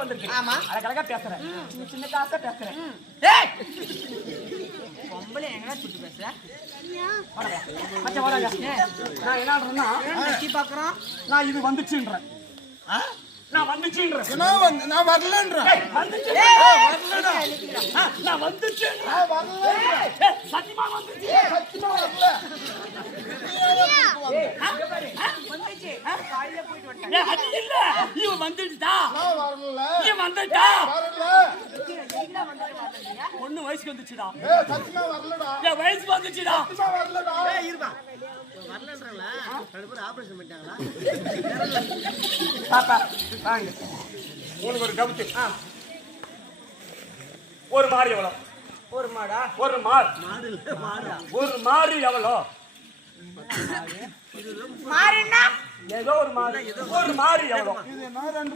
வந்திருக்கு. ஆமா. அழகழகா பேசுறேன். சின்ன காசா பேசுறேன். ஏய் பொம்பளை எங்கடா சுட்டு பேசுற? மச்சான் வாடா. நான் என்னன்றேன்னா நெச்சி பாக்குறோம். நான் இது வந்துச்சுன்றேன். நான் வந்துச்சுன்றேன். நான் வரலன்றேன். வந்துச்சு. வரலடா. நான் வந்துச்சுன்றேன். நான் வரல. சத்தியமா வந்துச்சு. சத்தியமா வரல. வந்துச்சு. காலையில போயிட்டு வந்துட்டேன். அது இல்ல. இவன் வந்துட்டா. நான் வரல. இவன் வந்துட்டா. வரல. ஒண்ணு வயசுக்கு வந்துச்சுடா. சத்தியமா வரலடா. என் வயசுக்கு வந்துச்சுடா. சத்தியமா வரலடா. இருப்பா. வரலன்றாங்களா? ரெண்டு பேரும் ஆபரேஷன் பண்ணிட்டாங்களா? பாப்பா வாங்க. உனக்கு ஒரு டவுட். ஒரு மாடு எவ்வளோ? ஒரு மாடா? ஒரு மாடு. மாடு இல்ல மாடா. ஒரு மாடு எவ்வளோ? மாடுன்னா ஏதோ ஒரு மாடு. ஒரு மாடு எவ்வளோ? இது என்ன ரெண்டு